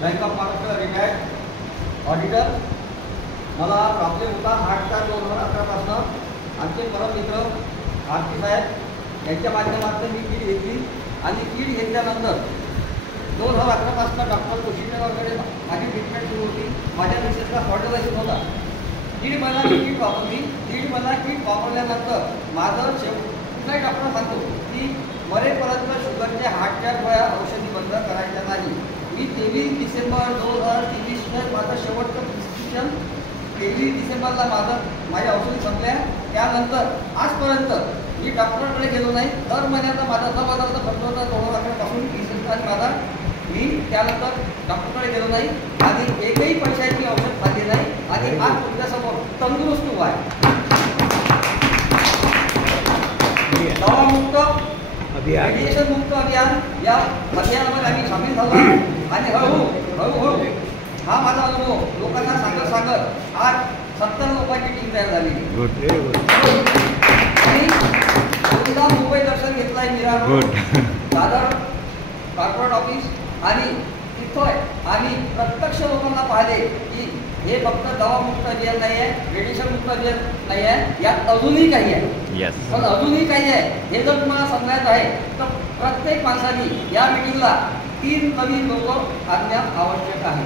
Bank of Maharashtra retired auditor. मला problem होता हार्टचा 2011पासून। आमचे परममित्र आरती साहेब यांच्या माध्यमातून मी कीड घेतली आणि कीड घेतल्यानंतर 2011पासून डॉक्टर कोशिंडेकडे माझी ट्रीटमेंट सुरू होती। माझ्या मिसेसला स्पॉन्डिलायसिस होता। कीड मला कीड वापरली। कीड वापरल्यानंतर माझं कुठलाही डॉक्टर सांगतो की मरेपर्यंत शुगरच्या हार्टच्या गोळ्या औषधी बंद करायच्या नाही। मी 23 डिसेंबर 2023 माझं शेवटचं प्रिस्क्रिप्शन 23 डिसेंबरला माझ्या औषधी संपल्या। त्यानंतर आजपर्यंत मी डॉक्टरकडे गेलो नाही। दर महिन्याचा माझा 10,000चा खर्च होता 2011पासून 20 आणि माझा मी त्यानंतर डॉक्टरकडे गेलो नाही आणि एकही पैशाची औषध खाल्ली नाही आणि आज तुमच्यासमोर तंदुरुस्त उभा आहे। दवामुक्त रेडिएशन मुक्त अभियान या अभियानामध्ये आम्ही सामील झालो आणि हळूहळू हा माझा अनुभव लोकांना सांगत आज 70 लोकांची टीम तयार झाली आणि दोनदा मुंबई दर्शन घेतलं आहे मीरा रोड दादर कॉर्पोरेट ऑफिस आणि तिथं आम्ही प्रत्यक्ष लोकांना पाहिले की हे फक्त दवामुक्त अभियान नाही आहे, रेडिएशन मुक्त अभियान नाही आहे, यात अजूनही काही आहे। पण अजूनही काही आहे हे जर तुम्हाला समजायचं आहे तर प्रत्येक माणसाने या मीटिंगला 3 नवीन लोक आणण्यात आवश्यक आहे।